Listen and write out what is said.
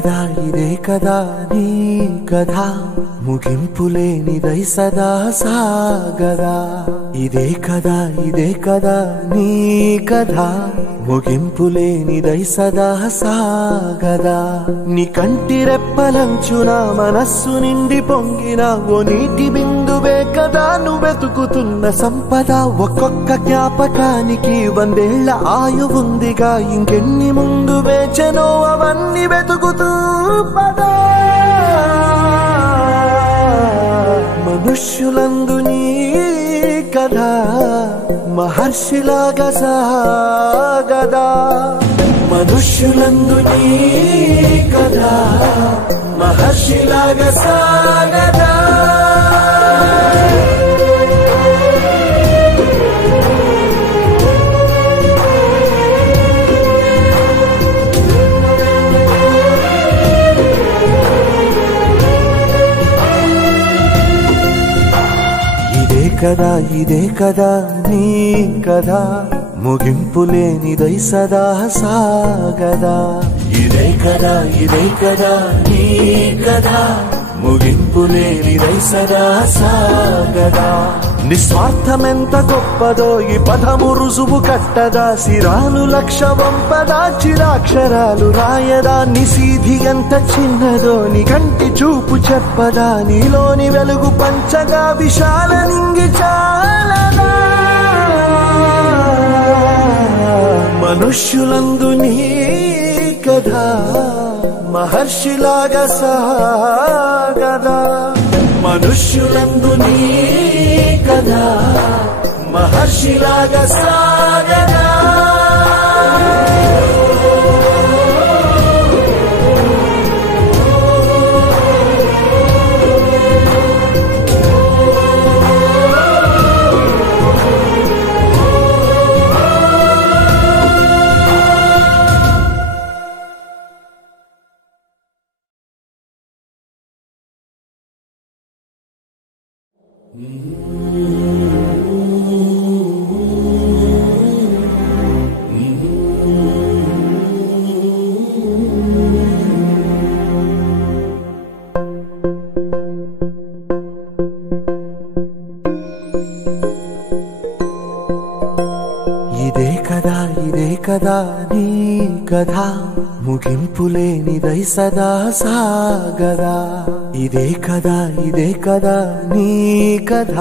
ఇదే కదా నీ కథ ముగింపులేనిదై సదా సాగదా ఇదే కదా నీ కథ ముగింపులేనిదై సదా సాగదా నీ కంటి రెప్పలంచున మనస్సు నిండి పొంగిన ఓ నీటి బిందువే కదా నువ్వెతుకుతున్న సంపద ఒక్కొక్క జ్ఞాపకానికి 100 ఏళ్ల ఆయువుందిగా ఇంకెన్ని ముందు వేచెనో అవన్నీ వెతుకుతూ పదా మనుష్యులందు నీ కథ మహర్షిలాగా సాగదా మనుష్యులందు నీ కథ మహర్షిలాగా సాగదా ఇదే కదా నీ కథ ముగింపులేనిదై సదా సాగదా ఇదే కదా నీ కథ ముగింపులేనిదై సదా సాగదా నిస్వార్థమెంత గొప్పదో ఈ పదము రుజువు కట్టదా సిరాలు లక్ష వంపదా చిరాక్షరాలు రాయదా నిసీధి ఎంత చిన్నదో నీ కంటి చూపు చెప్పదా నీలోని వెలుగు పంచగా విశాల నింగి చాలదా మనుష్యులందు నీ కథ మహర్షిలాగా సాగదా మనుష్యులందు నీ కథ మహర్షిలాగా సాగదా ఇదే కదా నీ కథ ముగింపులేనిదై సదా సాగదా ఇదే కదా నీ కథ